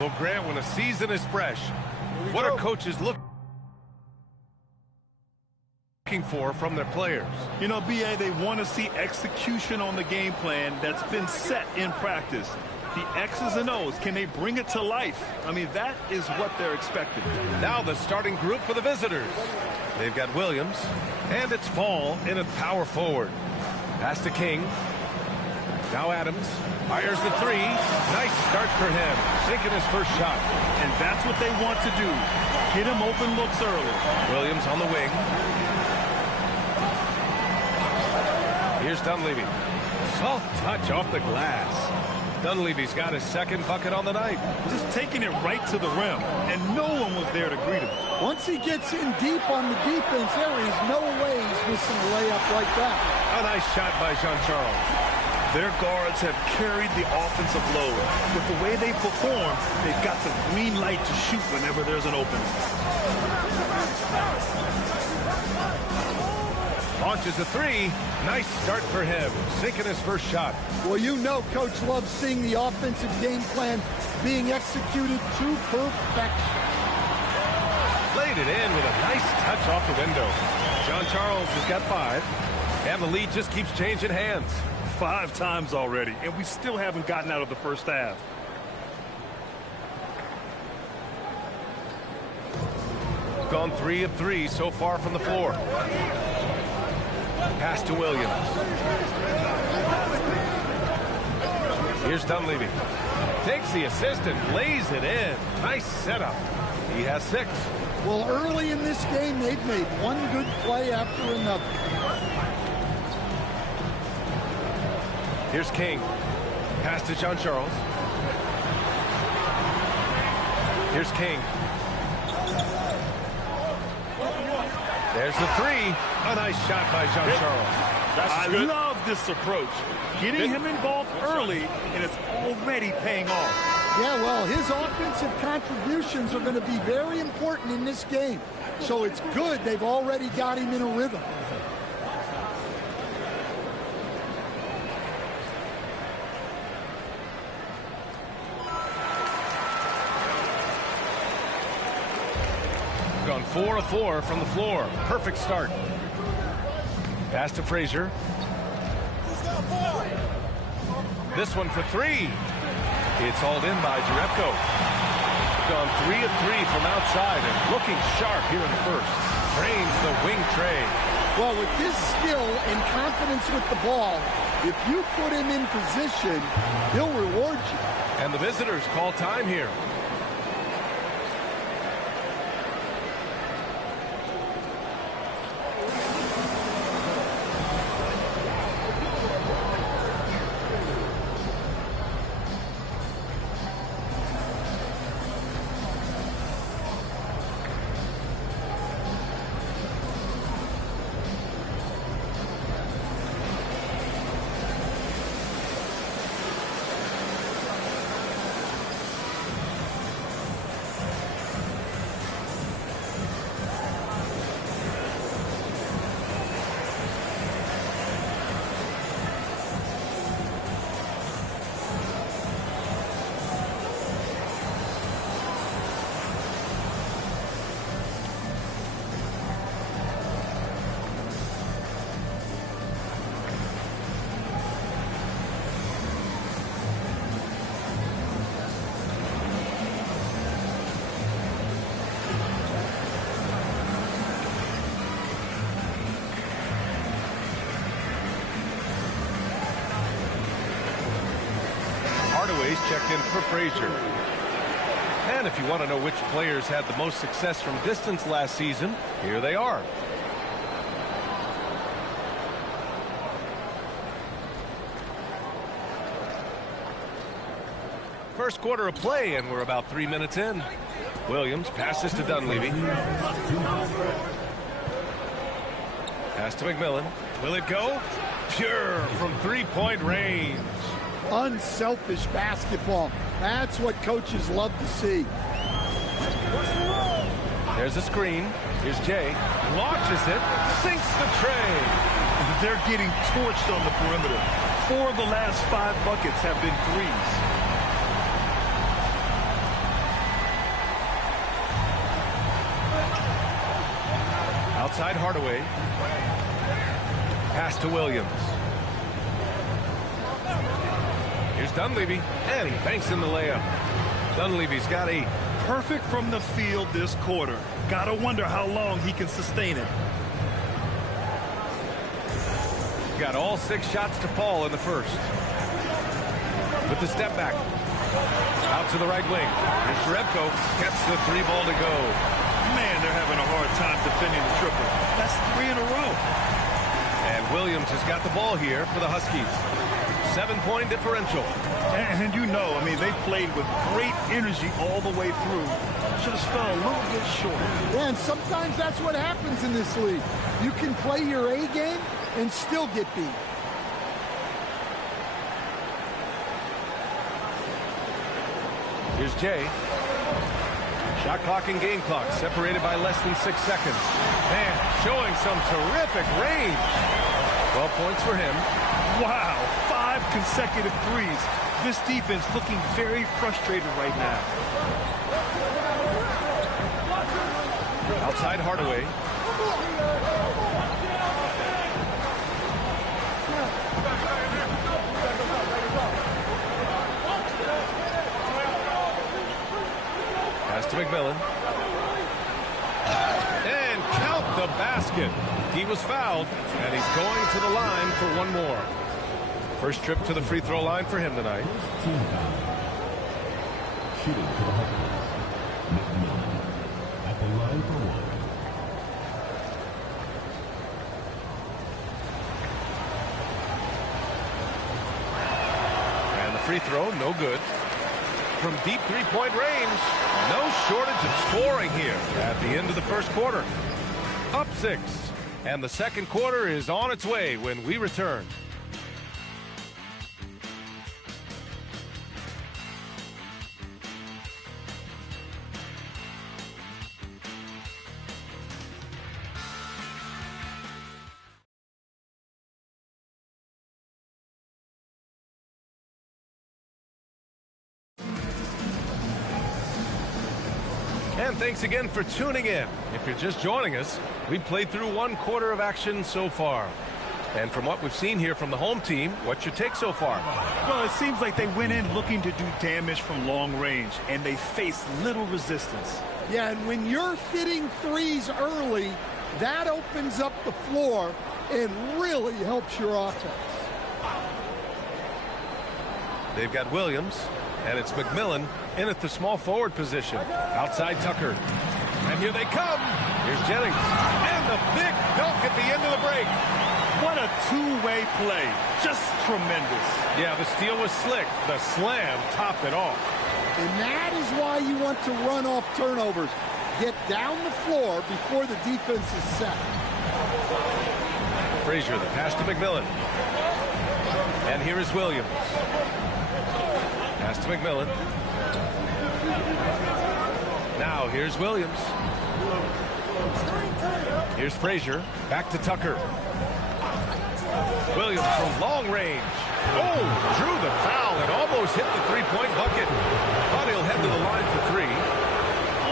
Well, Grant, when a season is fresh, what are coaches looking for from their players? You know, B.A., they want to see execution on the game plan that's been set in practice. The X's and O's, can they bring it to life? I mean, that is what they're expecting. Now the starting group for the visitors. They've got Williams, and it's Fall in at power forward. Pass to King. Now Adams fires the three. Nice start for him, sinking his first shot. And that's what they want to do. Get him open looks early. Williams on the wing. Here's Dunleavy. Soft touch off the glass. Dunleavy's got his second bucket on the night. Just taking it right to the rim, and no one was there to greet him. Once he gets in deep on the defense, there is no way he's missing a layup like that. A nice shot by Jean-Charles. Their guards have carried the offensive load. With the way they perform, they've got the green light to shoot whenever there's an opening. Launches a three. Nice start for him, sinking his first shot. Well, you know Coach loves seeing the offensive game plan being executed to perfection. Played it in with a nice touch off the window. Jean-Charles has got 5, and the lead just keeps changing hands. 5 times already, and we still haven't gotten out of the first half. Gone 3 of 3 so far from the floor. Pass to Williams. Here's Dunleavy. Takes the assist and lays it in. Nice setup. He has 6. Well, early in this game, they've made one good play after another. Here's King. Pass to Jean-Charles. Here's King. There's the 3. A nice shot by Jean-Charles. I love this approach. Getting him involved early, and it's already paying off. Yeah, well, his offensive contributions are going to be very important in this game. So it's good they've already got him in a rhythm. Gone 4 of 4 from the floor. Perfect start. Pass to Frazier. This one for 3. It's hauled in by Jerebko. Gone 3 of 3 from outside and looking sharp here in the first. Drains the wing tray. Well, with his skill and confidence with the ball, if you put him in position, he'll reward you. And the visitors call time here. Checked in for Frazier. And if you want to know which players had the most success from distance last season, here they are. First quarter of play, and we're about 3 minutes in. Williams passes to Dunleavy. Pass to McMillan. Will it go? Pure from three-point range. Unselfish basketball. That's what coaches love to see. There's a screen. Here's Jay. Launches it. Sinks the tray. They're getting torched on the perimeter. 4 of the last 5 buckets have been threes. Outside Hardaway. Pass to Williams. Here's Dunleavy, and he banks in the layup. Dunleavy's got 8. Perfect from the field this quarter. Gotta wonder how long he can sustain it. Got all 6 shots to fall in the first. With the step back. Out to the right wing. Here's Jerebko. Gets the 3 ball to go. Man, they're having a hard time defending the triple. That's 3 in a row. And Williams has got the ball here for the Huskies. 7-point differential. And you know, I mean, they played with great energy all the way through. Just fell a little bit short. Yeah, and sometimes that's what happens in this league. You can play your A game and still get beat. Here's Jay. Shot clock and game clock separated by less than 6 seconds. Man, showing some terrific range. 12 points for him. Wow, 5 consecutive threes. This defense looking very frustrated right now. Outside Hardaway. Pass to McMillan. And count the basket. He was fouled, and he's going to the line for one more. First trip to the free throw line for him tonight. Shooting for the Huskies, McMillan at the line for 1. And the free throw, no good. From deep three-point range, no shortage of scoring here at the end of the first quarter. Up 6, and the second quarter is on its way when we return. And thanks again for tuning in. If you're just joining us, we've played through 1 quarter of action so far. And from what we've seen here from the home team, what's your take so far? Well, it seems like they went in looking to do damage from long range, and they faced little resistance. Yeah, and when you're hitting threes early, that opens up the floor and really helps your offense. They've got Williams, and it's McMillan in at the small forward position. Outside Tucker. And here they come. Here's Jennings. And the big dunk at the end of the break. What a two-way play. Just tremendous. Yeah, the steal was slick. The slam topped it off. And that is why you want to run off turnovers. Get down the floor before the defense is set. Frazier, the pass to McMillan. And here is Williams. Pass to McMillan. Now here's Williams. Here's Frazier. Back to Tucker. Williams from long range. Oh, drew the foul and almost hit the three-point bucket. Thought he'll head to the line for 3.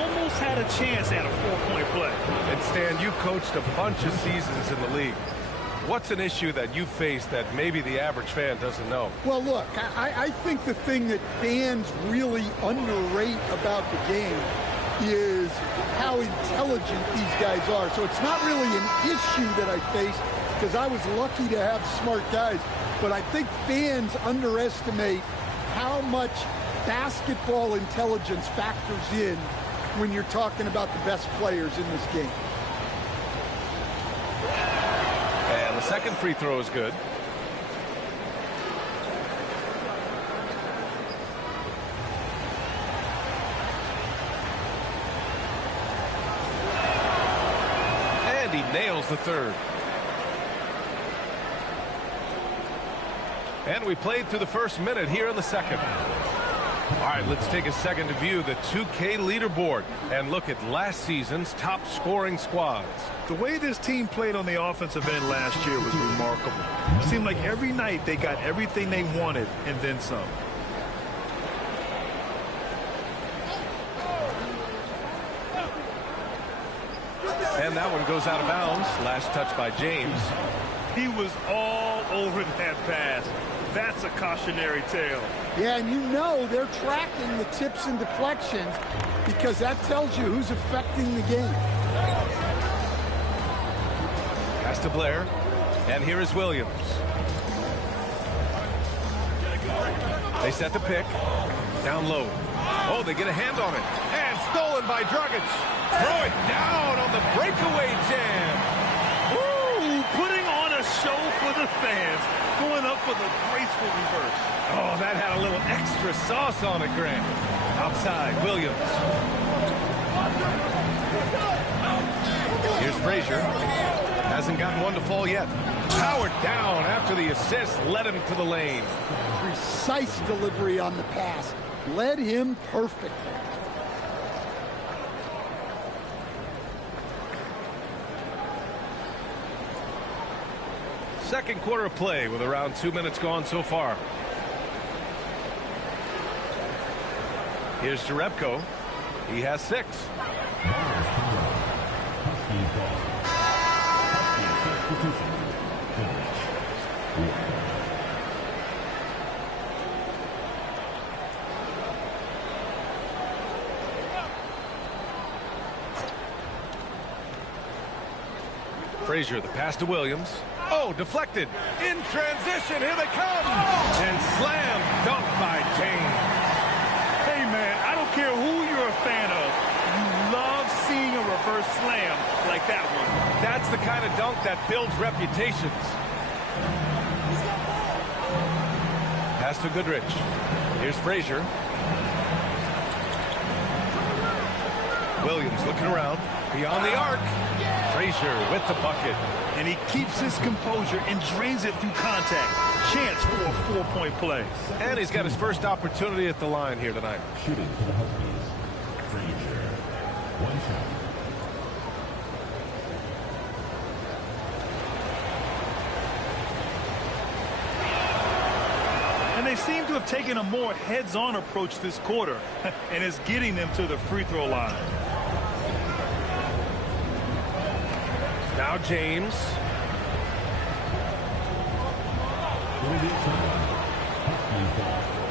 Almost had a chance at a 4-point play. And Stan, you coached a bunch of seasons in the league. What's an issue that you face that maybe the average fan doesn't know? Well, look, I think the thing that fans really underrate about the game is how intelligent these guys are. So it's not really an issue that I faced because I was lucky to have smart guys. But I think fans underestimate how much basketball intelligence factors in when you're talking about the best players in this game. And the second free throw is good. And he nails the third. And we played through the first minute here in the second. All right, let's take a second to view the 2K leaderboard and look at last season's top scoring squads. The way this team played on the offensive end last year was remarkable. It seemed like every night they got everything they wanted and then some. And that one goes out of bounds. Last touch by James. He was all over that pass. That's a cautionary tale. Yeah, and you know they're tracking the tips and deflections because that tells you who's affecting the game. Pass to Blair. And here is Williams. They set the pick. Down low. Oh, they get a hand on it. And stolen by Dragic. Throw it down on the breakaway jam. Ooh, putting on a show for the fans. Going up for the graceful reverse. Oh, that had a little extra sauce on it, Grant. Outside, Williams. Here's Frazier. Hasn't gotten one to fall yet. Powered down after the assist led him to the lane. Precise delivery on the pass. Led him perfectly. Second quarter of play with around 2 minutes gone so far. Here's Jerebko. He has 6. Frazier, the pass to Williams. Oh, deflected. In transition, here they come. And slam dunk by James. Hey, man, I don't care who you're a fan of. You love seeing a reverse slam like that one. That's the kind of dunk that builds reputations. Pass to Goodrich. Here's Frazier. Williams looking around. Beyond the arc. Frazier with the bucket. And he keeps his composure and drains it through contact. Chance for a 4-point play. And he's got his first opportunity at the line here tonight. Shooting for the Huskies. Frazier. One shot. And they seem to have taken a more heads-on approach this quarter. And it's getting them to the free throw line. Now James.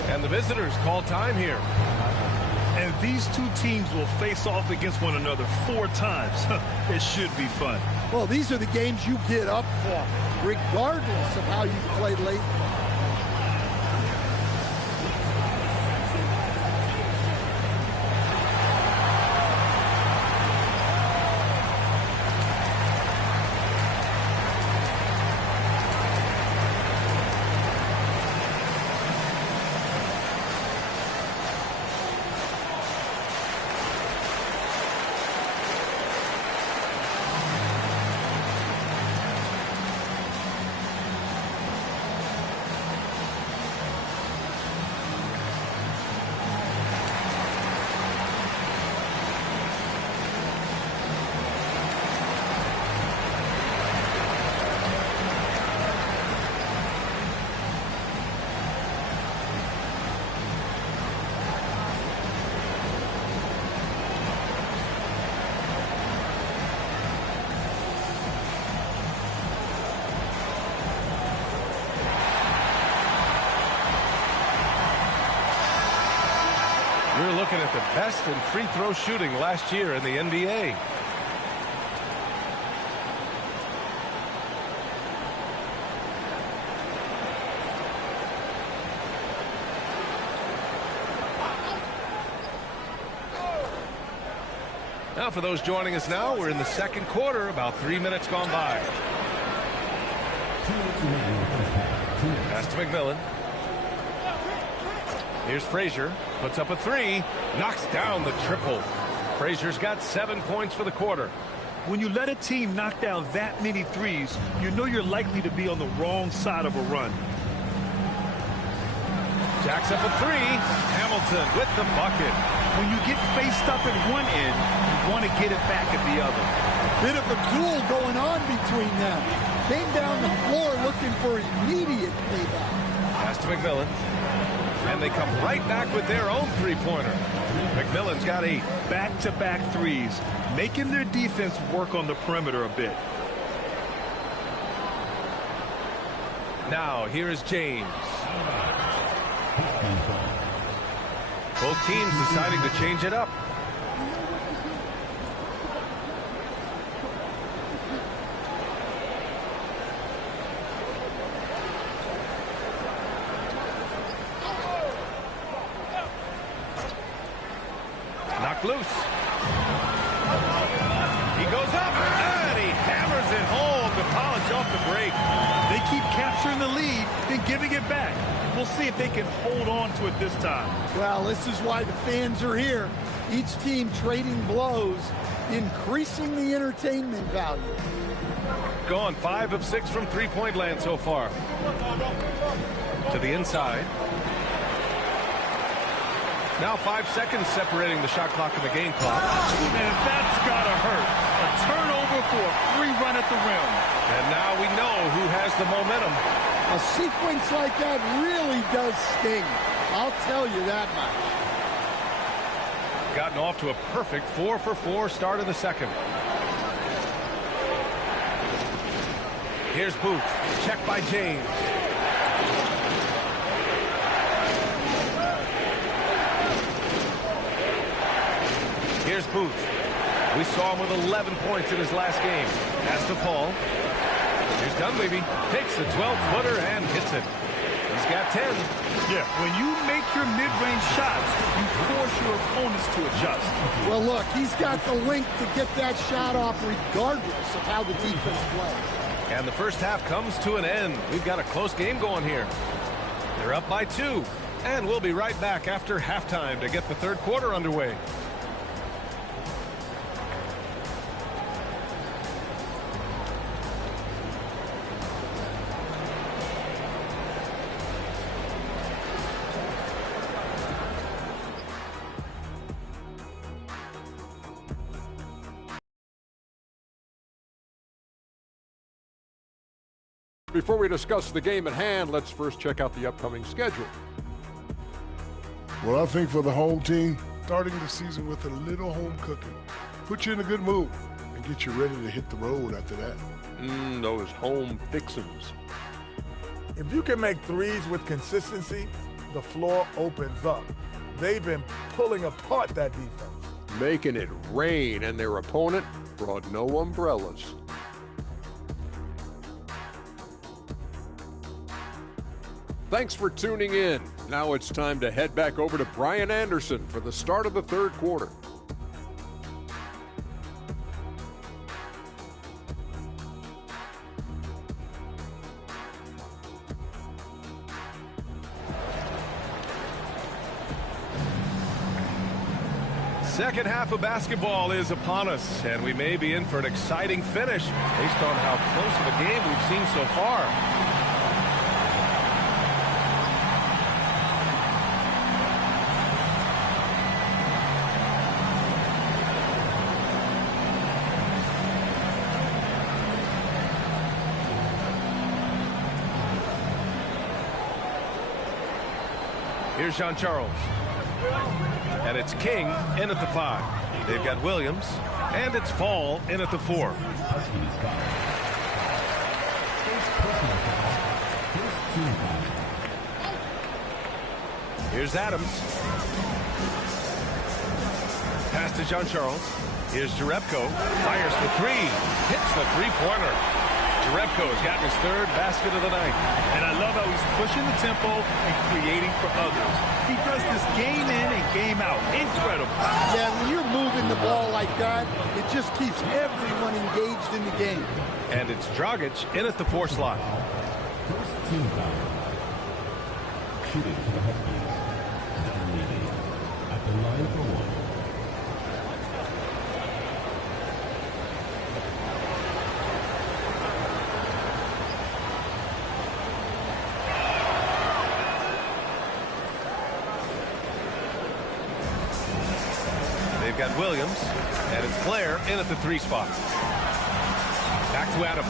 And the visitors call time here. And these two teams will face off against one another 4 times. It should be fun. Well, these are the games you get up for, regardless of how you play late. We're looking at the best in free throw shooting last year in the NBA. Now for those joining us now, we're in the second quarter, about 3 minutes gone by. Pass to McMillan. Here's Frazier, puts up a 3, knocks down the triple. Frazier's got 7 points for the quarter. When you let a team knock down that many threes, you know you're likely to be on the wrong side of a run. Jacks up a 3, Hamilton with the bucket. When you get faced up at one end, you want to get it back at the other. Bit of a duel going on between them. Came down the floor looking for immediate payback. Pass to McMillan. And they come right back with their own three-pointer. McMillan's got 8. Back-to-back threes, making their defense work on the perimeter a bit. Now, here is James. Both teams deciding to change it up. Knocked loose. He goes up, and he hammers it home to polish off the break. They keep capturing the lead, then giving it back. We'll see if they can hold on to it this time. Well, this is why the fans are here. Each team trading blows, increasing the entertainment value. Gone 5 of 6 from three-point land so far. To the inside. Now 5 seconds separating the shot clock and the game clock. And that's gotta hurt. A turnover for a free run at the rim. And now we know who has the momentum. A sequence like that really does sting. I'll tell you that much. Gotten off to a perfect 4-for-4 start of the second. Here's Booth. Check by James. Here's Booth. We saw him with 11 points in his last game. Has to fall. Here's Dunleavy. Takes the 12-footer and hits it. He's got 10. Yeah, when you make your mid-range shots, you force your opponents to adjust. Well, look, he's got the length to get that shot off regardless of how the defense plays. And the first half comes to an end. We've got a close game going here. They're up by 2. And we'll be right back after halftime to get the third quarter underway. Before we discuss the game at hand, let's first check out the upcoming schedule. Well, I think for the home team, starting the season with a little home cooking, put you in a good mood and get you ready to hit the road after that. Those home fixins'. If you can make threes with consistency, the floor opens up. They've been pulling apart that defense. Making it rain, and their opponent brought no umbrellas. Thanks for tuning in. Now it's time to head back over to Brian Anderson for the start of the third quarter. Second half of basketball is upon us, and we may be in for an exciting finish based on how close of a game we've seen so far. Here's Jean Charles. And it's King in at the 5. They've got Williams. And it's Fall in at the 4. Here's Adams. Pass to Jean Charles. Here's Jerebko. Fires for 3. Hits the three-pointer. Jerebko's gotten his third basket of the night. And I love how he's pushing the tempo and creating for others. He does this game in and game out. Incredible. Yeah, when you're moving the ball like that, it just keeps everyone engaged in the game. And it's Dragic in at the 4 slot. First team foul. Shooting for the Huskies. Dunleavy at the line for 1. They've got Williams, and it's Blair in at the 3 spot. Back to Adams.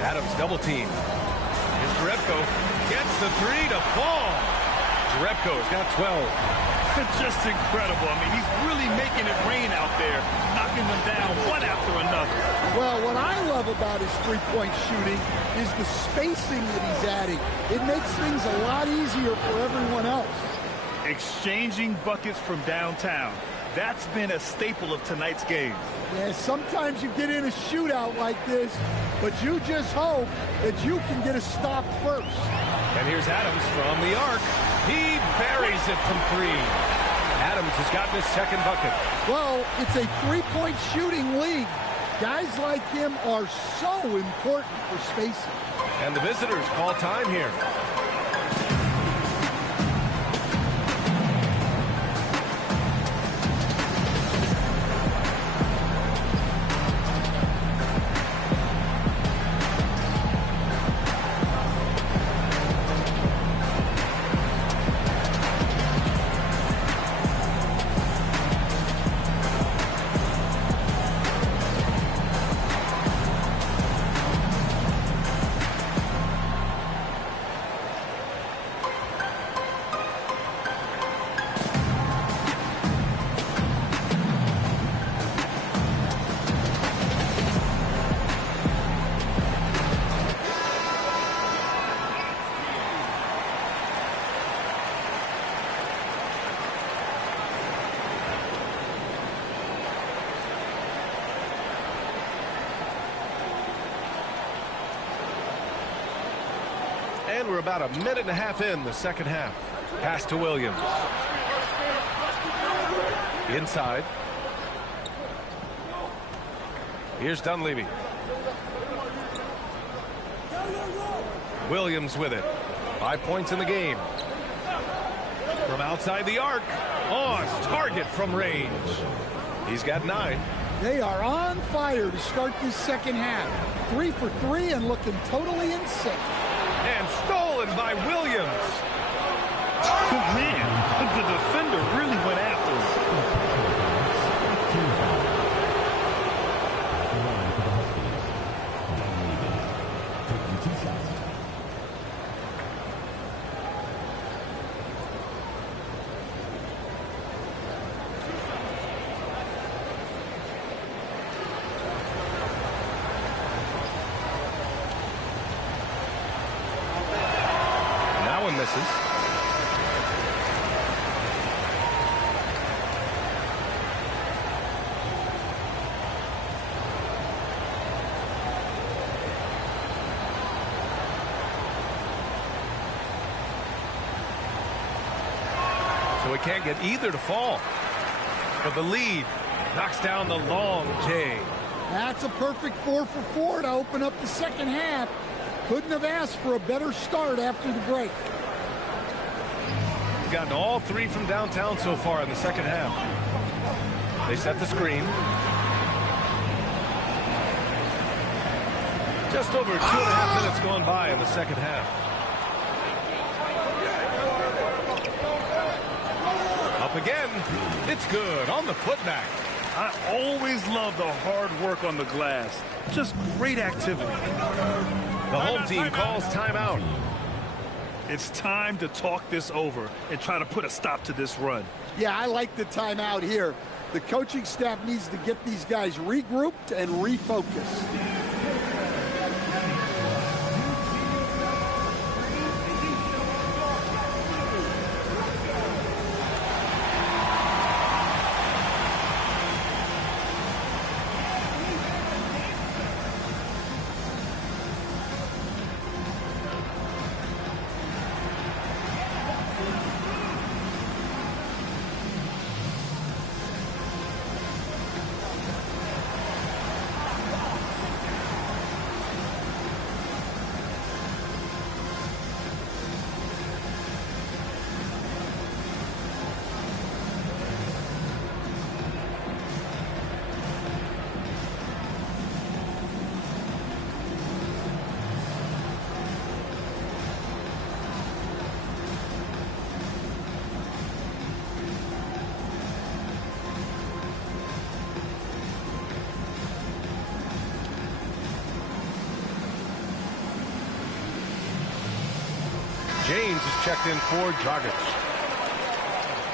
Adams double team. Here's Jerebko gets the three to fall. Jerebko's got 12. Just incredible. I mean, he's really making it rain out there, knocking them down one after another. Well, what I love about his three-point shooting is the spacing that he's adding. It makes things a lot easier for everyone else. Exchanging buckets from downtown. That's been a staple of tonight's game. Yeah, sometimes you get in a shootout like this, but you just hope that you can get a stop first. And here's Adams from the arc. He buries it from three. Adams has gotten his second bucket. Well, it's a three-point shooting league. Guys like him are so important for spacing. And the visitors call time here. And we're about a minute and a half in the second half. Pass to Williams. Inside. Here's Dunleavy. Williams with it. 5 points in the game. From outside the arc. On target from range. He's got 9. They are on fire to start this second half. 3 for 3 and looking totally insane. And stolen by Williams. Oh, man, the defender really went after him. Misses. So we can't get either to fall. For the lead, knocks down the long J. That's a perfect 4 for 4 to open up the second half. Couldn't have asked for a better start after the break. We've gotten all 3 from downtown so far in the second half. They set the screen. Just over 2.5 minutes gone by in the second half. Up again. It's good on the putback. I always love the hard work on the glass. Just great activity. The home team calls timeout. It's time to talk this over and try to put a stop to this run. Yeah, I like the timeout here. The coaching staff needs to get these guys regrouped and refocused. James is checked in for Dragic.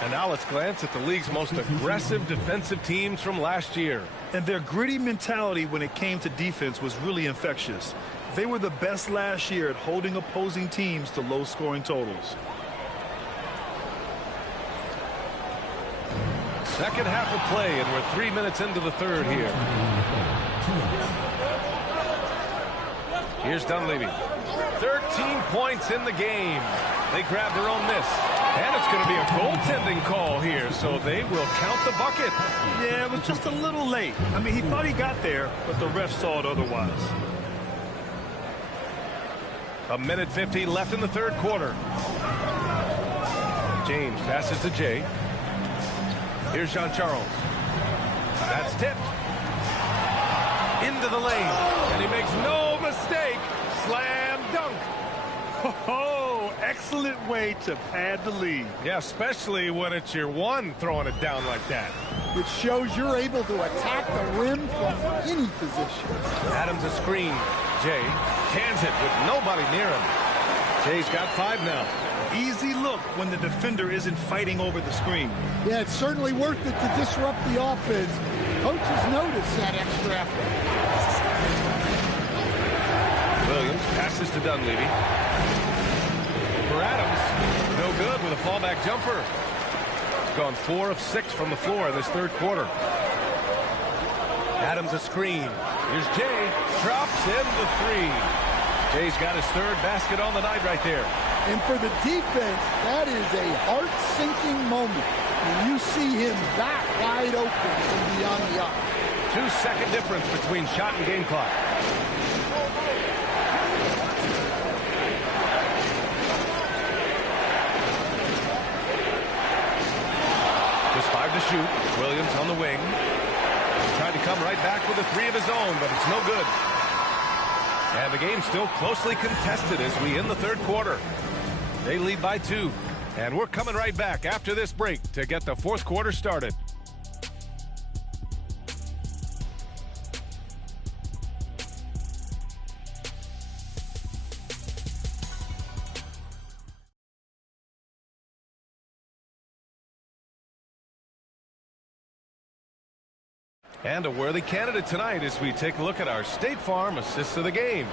And now let's glance at the league's most aggressive defensive teams from last year. And their gritty mentality when it came to defense was really infectious. They were the best last year at holding opposing teams to low scoring totals. Second half of play, and we're 3 minutes into the third here. Here's Dunleavy. 13 points in the game. They grab their own miss. And it's going to be a goaltending call here, so they will count the bucket. Yeah, it was just a little late. I mean, he thought he got there, but the ref saw it otherwise. A minute 15 left in the third quarter. James passes to Jay. Here's Jean-Charles. That's tipped. Into the lane. And he makes no mistake. Slam dunk. Oh, excellent way to pad the lead. Yeah, especially when it's your one throwing it down like that. It shows you're able to attack the rim from any position. Adams a screen. Jay cans it with nobody near him. Jay's got 5 now. Easy look when the defender isn't fighting over the screen. Yeah, it's certainly worth it to disrupt the offense. Coaches notice that extra effort. Williams passes to Dunleavy. For Adams, no good with a fallback jumper. He's gone 4 of 6 from the floor in this third quarter. Adams a screen. Here's Jay. Drops in the 3. Jay's got his third basket on the night right there. And for the defense, that is a heart-sinking moment when you see him that wide open from beyond the arc. 2-second difference between shot and game clock. Just 5 to shoot. Williams on the wing. Tried to come right back with a 3 of his own, but it's no good. And the game's still closely contested as we end the third quarter. They lead by 2. And we're coming right back after this break to get the fourth quarter started. And a worthy candidate tonight as we take a look at our State Farm assists of the game.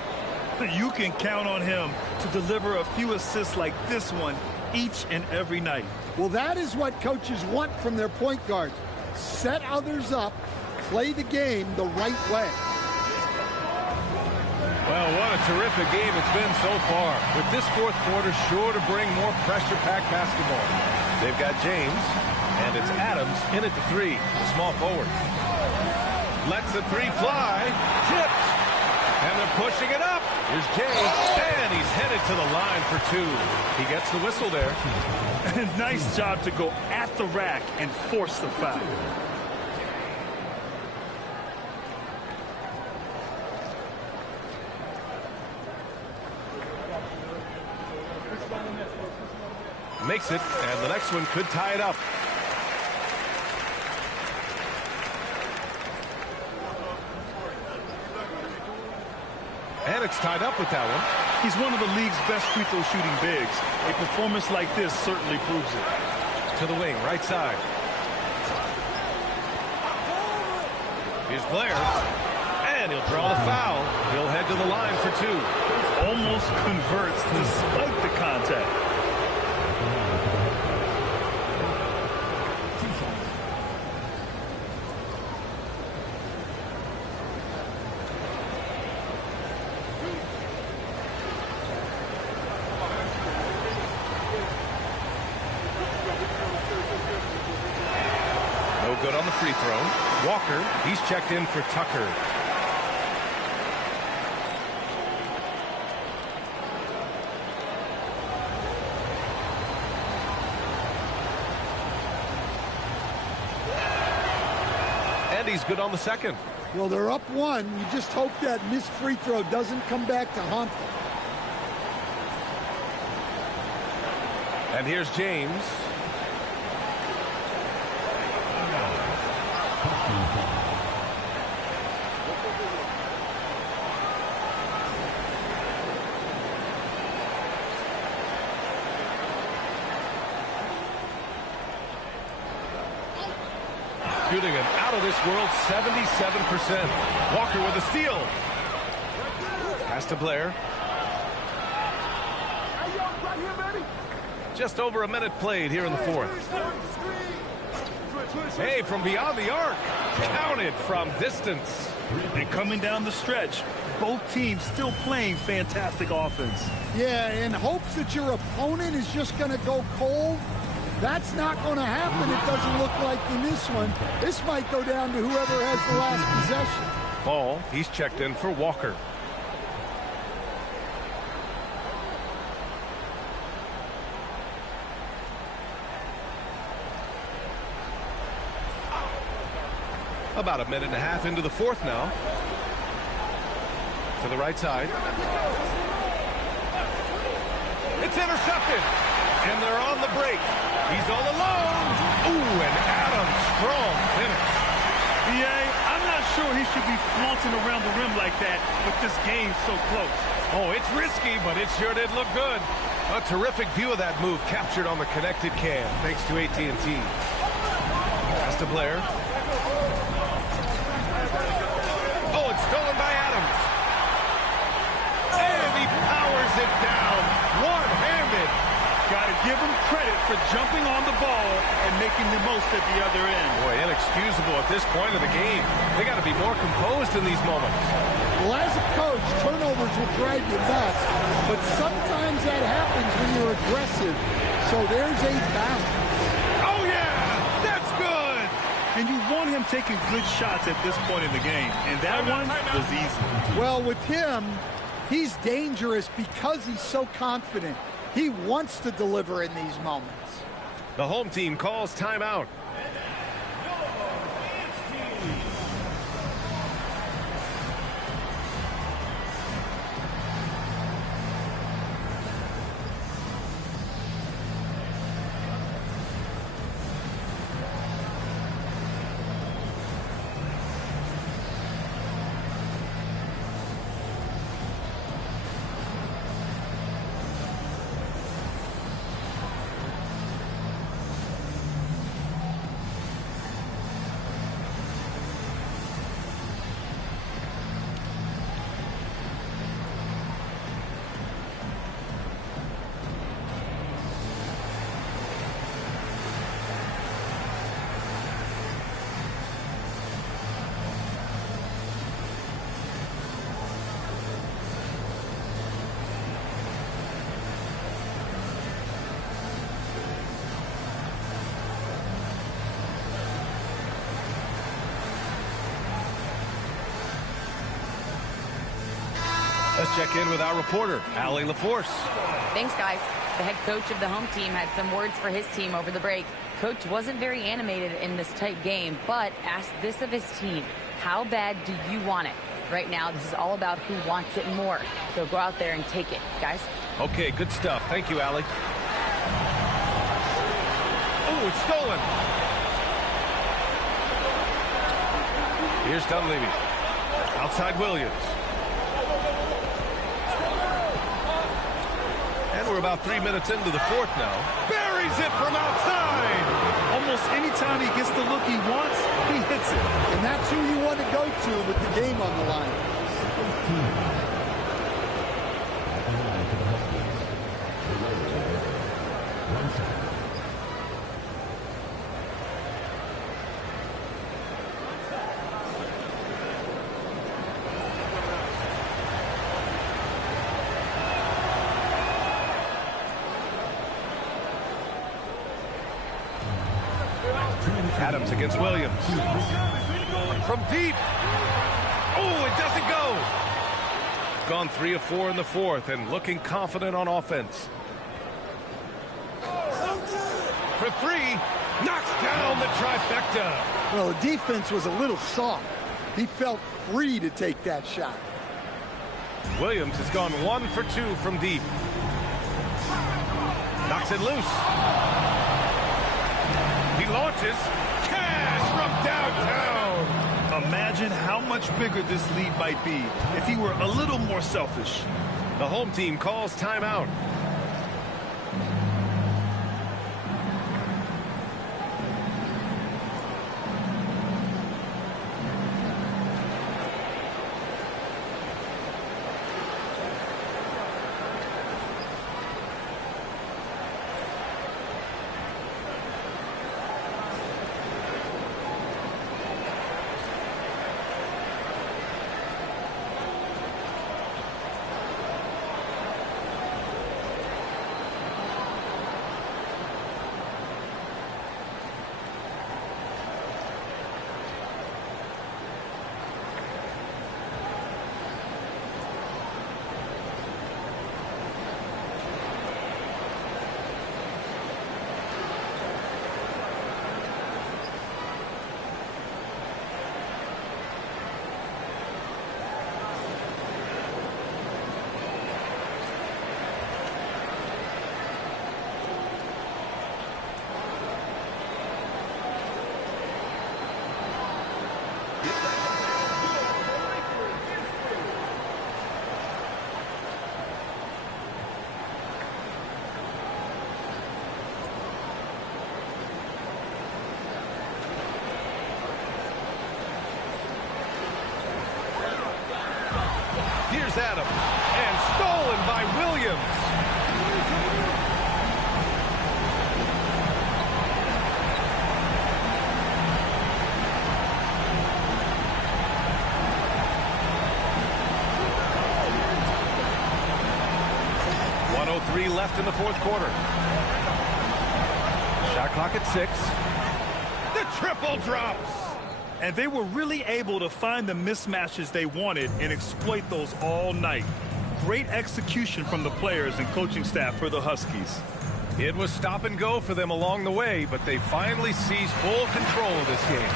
You can count on him to deliver a few assists like this one each and every night. Well, that is what coaches want from their point guards. Set others up, play the game the right way. Well, what a terrific game it's been so far. With this fourth quarter sure to bring more pressure-packed basketball. They've got James, and it's Adams in at the 3, the small forward. Lets the 3 fly, tipped, and they're pushing it up. Here's Jay, and he's headed to the line for 2. He gets the whistle there. Nice job to go at the rack and force the foul. Makes it, and the next one could tie it up. And it's tied up with that one. He's one of the league's best free throw shooting bigs. A performance like this certainly proves it. To the wing, right side. Here's Blair. And he'll draw the foul. He'll head to the line for 2. Almost converts despite the contact. Good on the free throw. Walker, he's checked in for Tucker. And he's good on the second. Well, they're up 1. You just hope that missed free throw doesn't come back to haunt them. And here's James. shooting an out-of-this-world 77%. Walker with a steal. Pass to Blair. Just over a minute played here in the fourth. Hey, from beyond the arc. Counted from distance. And coming down the stretch, both teams still playing fantastic offense. Yeah, in hopes that your opponent is just going to go cold. That's not going to happen, it doesn't look like in this one. This might go down to whoever has the last possession. Ball, he's checked in for Walker. About a minute and a half into the fourth now. To the right side. It's intercepted. And they're on the break. He's all alone. Ooh, and Adams, strong finish. I'm not sure he should be flaunting around the rim like that with this game so close. Oh, it's risky, but it sure did look good. A terrific view of that move captured on the connected cam, thanks to AT&T. Pass to Blair. Oh, it's stolen by Adams. And he powers it down. One-handed. Got to give him credit for jumping on the ball and making the most at the other end. Boy, inexcusable at this point of the game. They got to be more composed in these moments. Well, as a coach, turnovers will drive you nuts, but sometimes that happens when you're aggressive. So there's a balance. Oh, yeah! That's good! And you want him taking good shots at this point in the game, and that one was easy. Well, with him, he's dangerous because he's so confident. He wants to deliver in these moments. The home team calls timeout. Let's check in with our reporter, Allie LaForce. Thanks, guys. The head coach of the home team had some words for his team over the break. Coach wasn't very animated in this tight game, but asked this of his team: how bad do you want it? Right now, this is all about who wants it more. So go out there and take it, guys. Okay, good stuff. Thank you, Allie. Oh, it's stolen. Here's Dunleavy. Outside Williams. And we're about 3 minutes into the fourth now. Buries it from outside. Almost any time he gets the look he wants, he hits it. And that's who you want to go to with the game on the line. Adams against Williams. From deep. Oh, it doesn't go. Gone 3 of 4 in the fourth and looking confident on offense. For 3. Knocks down the trifecta. Well, the defense was a little soft. He felt free to take that shot. Williams has gone 1 for 2 from deep. Knocks it loose. He launches. Cash from downtown. Imagine how much bigger this lead might be if he were a little more selfish. The home team calls timeout. Adams. And stolen by Williams. .103 left in the fourth quarter. Shot clock at 6. The triple drops. And they were really able to find the mismatches they wanted and exploit those all night. Great execution from the players and coaching staff for the Huskies. It was stop and go for them along the way, but they finally seized full control of this game.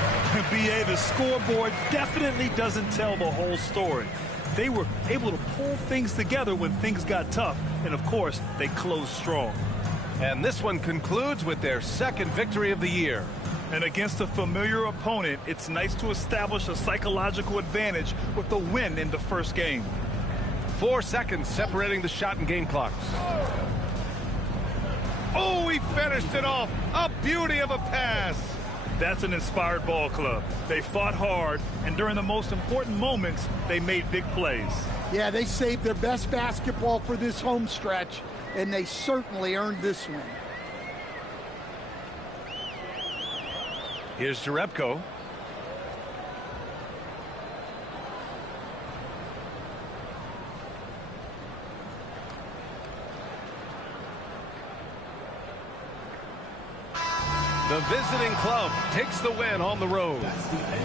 BA, the scoreboard definitely doesn't tell the whole story. They were able to pull things together when things got tough, and of course, they closed strong. And this one concludes with their second victory of the year. And against a familiar opponent, it's nice to establish a psychological advantage with the win in the first game. 4 seconds separating the shot and game clocks. Oh, he finished it off. A beauty of a pass. That's an inspired ball club. They fought hard, and during the most important moments, they made big plays. Yeah, they saved their best basketball for this home stretch, and they certainly earned this win. Here's Jerebko. The visiting club takes the win on the road.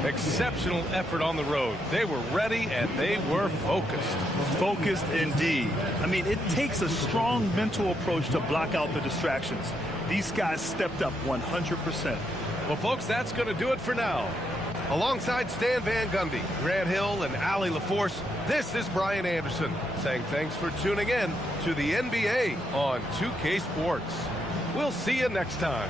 Exceptional effort on the road. They were ready and they were focused. Focused indeed. I mean, it takes a strong mental approach to block out the distractions. These guys stepped up 100%. Well, folks, that's going to do it for now. Alongside Stan Van Gundy, Grant Hill, and Allie LaForce, this is Brian Anderson saying thanks for tuning in to the NBA on 2K Sports. We'll see you next time.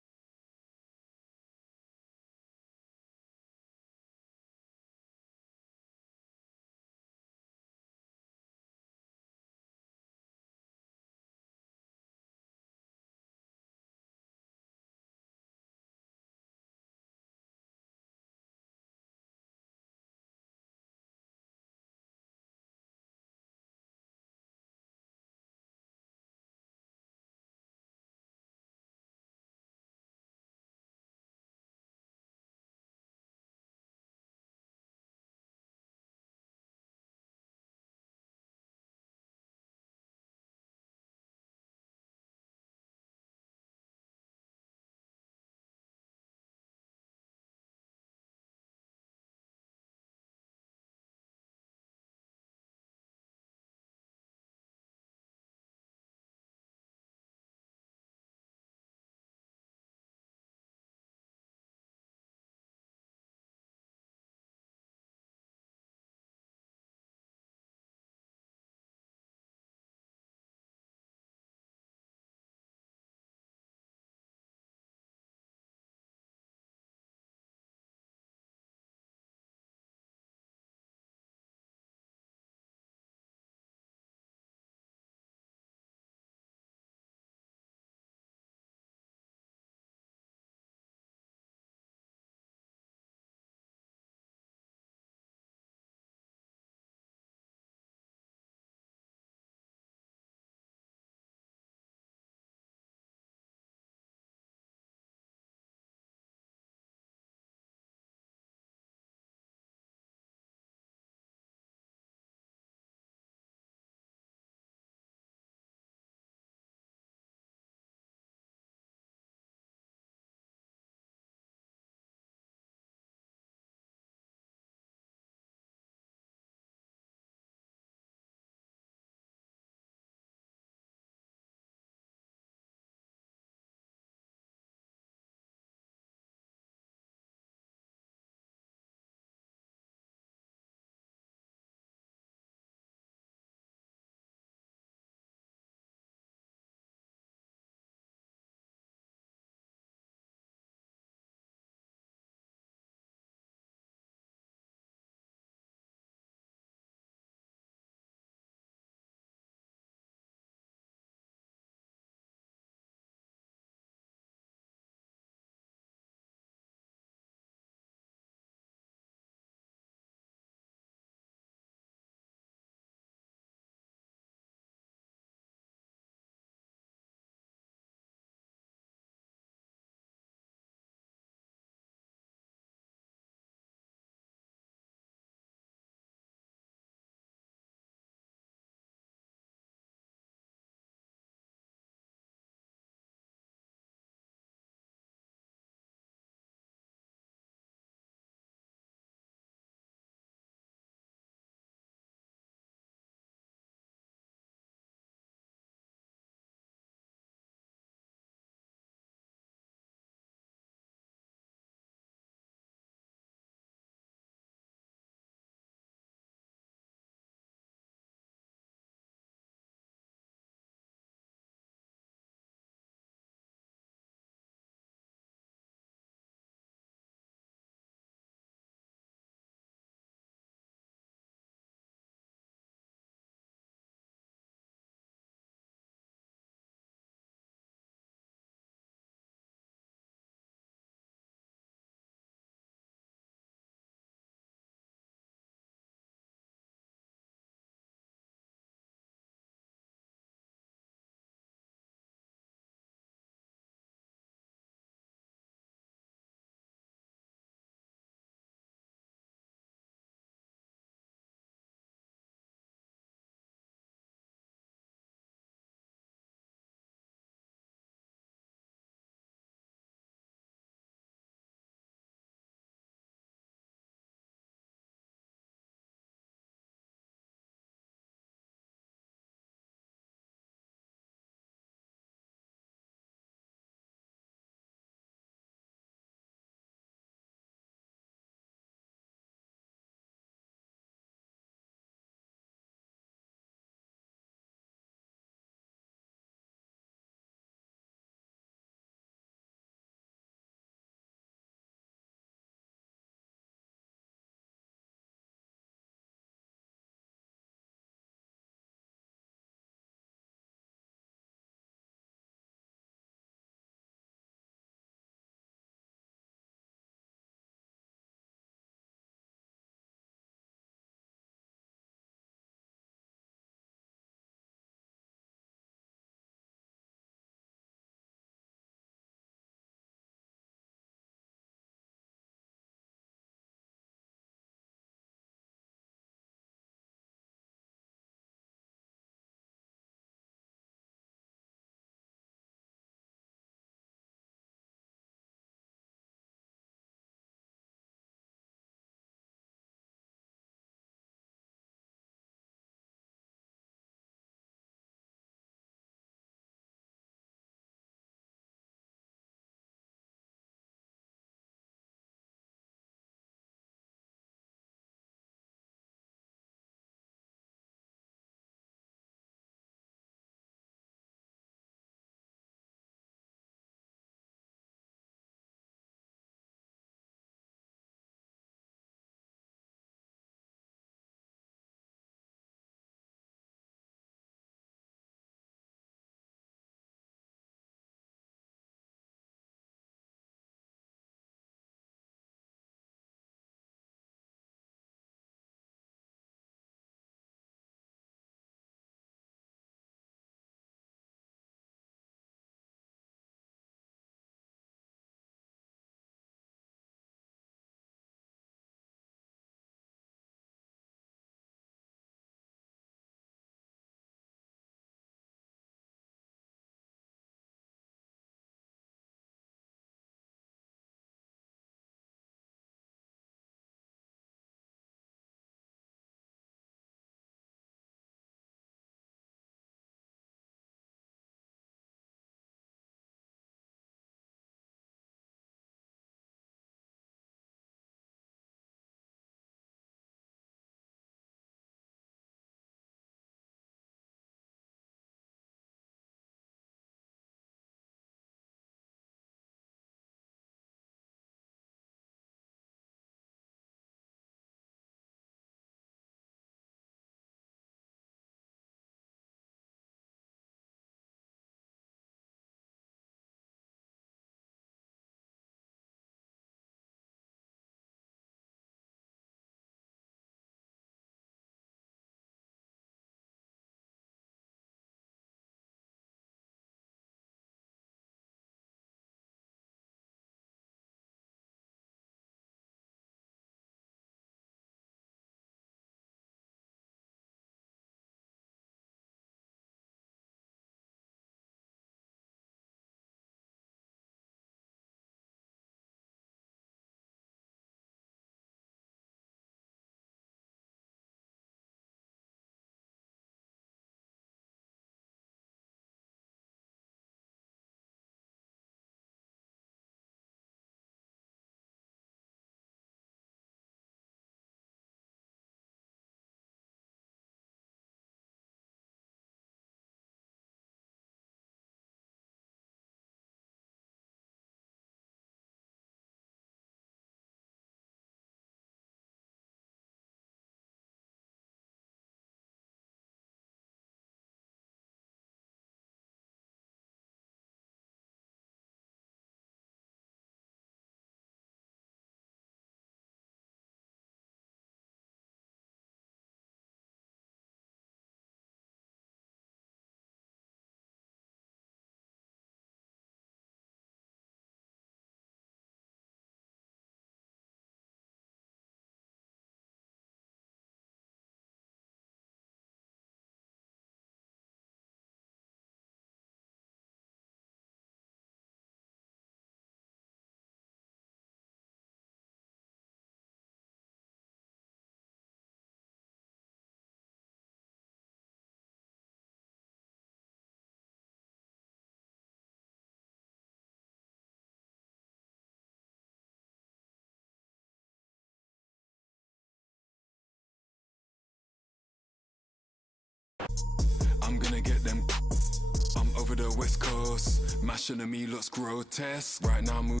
over the West Coast. Mashing at me looks grotesque. Right now, I'm